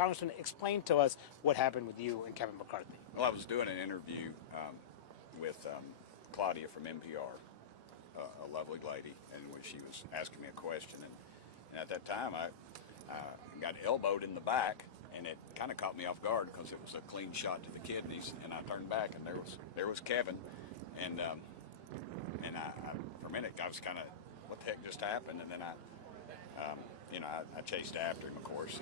Congressman, explain to us what happened with you and Kevin McCarthy. Well, I was doing an interview with Claudia from NPR, a lovely lady, and when she was asking me a question, and at that time I got elbowed in the back, and it kind of caught me off guard because it was a clean shot to the kidneys, and I turned back, and there was Kevin, and I for a minute I was kind of, what the heck just happened? And then I chased after him. Of course,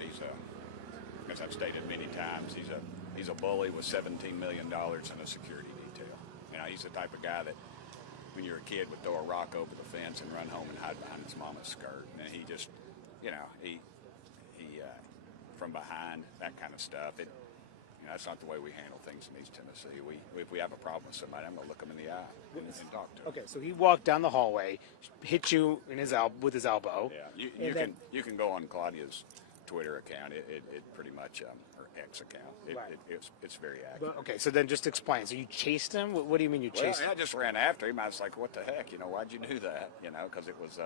as I've stated many times, he's a bully with $17 million in a security detail. He's the type of guy that, when you're a kid, would throw a rock over the fence and run home and hide behind his mama's skirt. And he just, he from behind, that kind of stuff. That's not the way we handle things in East Tennessee. If we have a problem with somebody, I'm going to look them in the eye and talk to them. Okay, so he walked down the hallway, hit you in with his elbow. Yeah, you can go on Claudia's Twitter account. It pretty much, her X account. It's very active. Okay, so then just explain. So you chased him? What do you mean you chased him? I just ran after him. I was like, what the heck? Why'd you do that? Because it was,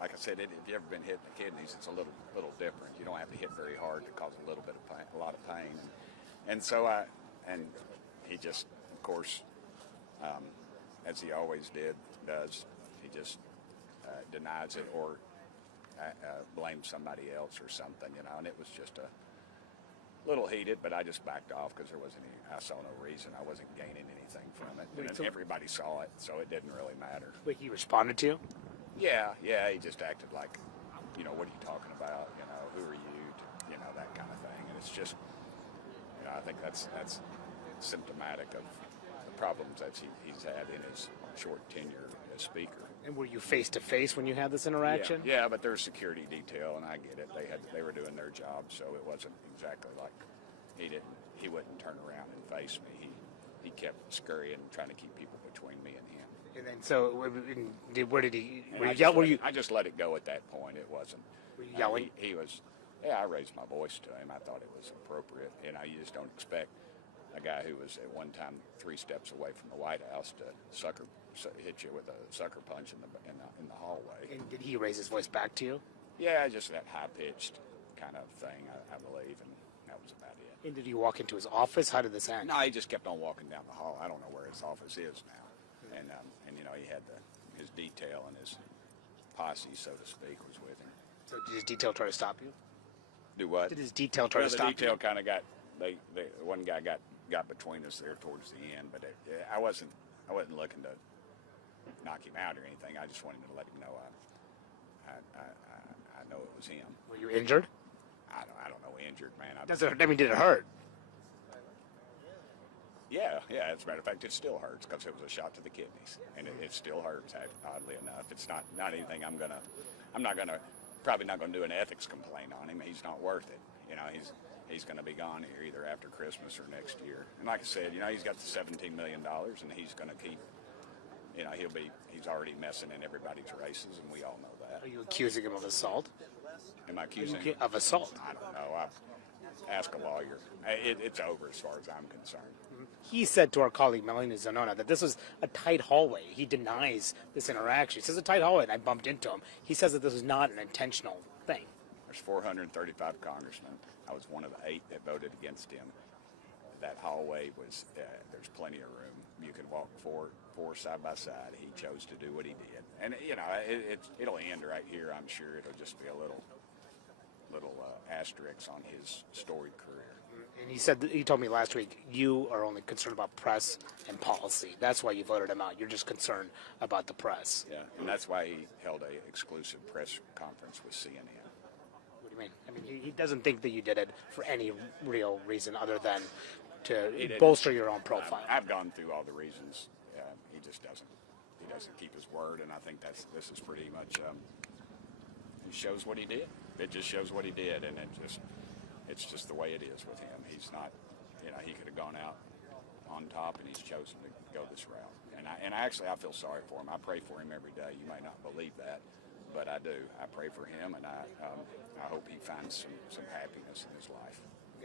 like I said, if you've ever been hit in the kidneys, it's a little different. You don't have to hit very hard to cause a little bit of pain, a lot of pain. And so he just, of course, as he always does, he just denies it or blames somebody else or something, and it was just a little heated, but I just backed off because I saw no reason. I wasn't gaining anything from it, and everybody saw it, so it didn't really matter. Wait, he responded to you? Yeah, he just acted like, what are you talking about? Who are you? That kind of thing, and it's just, I think that's symptomatic of the problems that he's had in his short tenure as Speaker. And were you face to face when you had this interaction? Yeah, but there's security detail, and I get it. They were doing their job, so it wasn't exactly like he wouldn't turn around and face me. He kept scurrying, trying to keep people between me and him. And then, so where did he? I just let it go at that point. It wasn't. Were you yelling? He was. Yeah, I raised my voice to him. I thought it was appropriate. You just don't expect a guy who was at one time 3 steps away from the White House to hit you with a sucker punch in the hallway. And did he raise his voice back to you? Yeah, just that high-pitched kind of thing, I believe, and that was about it. And did you walk into his office? How did this end? No, he just kept on walking down the hall. I don't know where his office is now. And he had his detail and his posse, so to speak, was with him. So did his detail try to stop you? Do what? Did his detail try to stop you? The detail kind of got, one guy got between us there towards the end, but I wasn't looking to knock him out or anything. I just wanted to let him know I know it was him. Were you injured? I don't know, injured, man. Did it hurt? Yeah. As a matter of fact, it still hurts because it was a shot to the kidneys, and it still hurts. Oddly enough, it's not anything probably not going to do an ethics complaint on him. He's not worth it. He's going to be gone here either after Christmas or next year. And like I said, he's got the $17 million, and he's going to keep. He's already messing in everybody's races, and we all know that. Are you accusing him of assault? Am I accusing him of assault? I don't know. Ask a lawyer. It's over as far as I'm concerned. He said to our colleague Melanie Zanona that this was a tight hallway. He denies this interaction. He says a tight hallway, and I bumped into him. He says that this was not an intentional thing. There's 435 congressmen. I was one of the 8 that voted against him. That hallway was, there's plenty of room. You could walk four side by side. He chose to do what he did. And, it'll end right here, I'm sure. It'll just be a little asterisk on his storied career. And he told me last week, you are only concerned about press and policy. That's why you voted him out. You're just concerned about the press. Yeah, and that's why he held an exclusive press conference with CNN. What do you mean? I mean, he doesn't think that you did it for any real reason other than to bolster your own profile. I've gone through all the reasons. He just doesn't. He doesn't keep his word, and I think this is pretty much. It shows what he did. It just shows what he did, and it's just the way it is with him. He's not. He could have gone out on top, and he's chosen to go this route. And I feel sorry for him. I pray for him every day. You may not believe that, but I do. I pray for him, and I hope he finds some happiness in his life.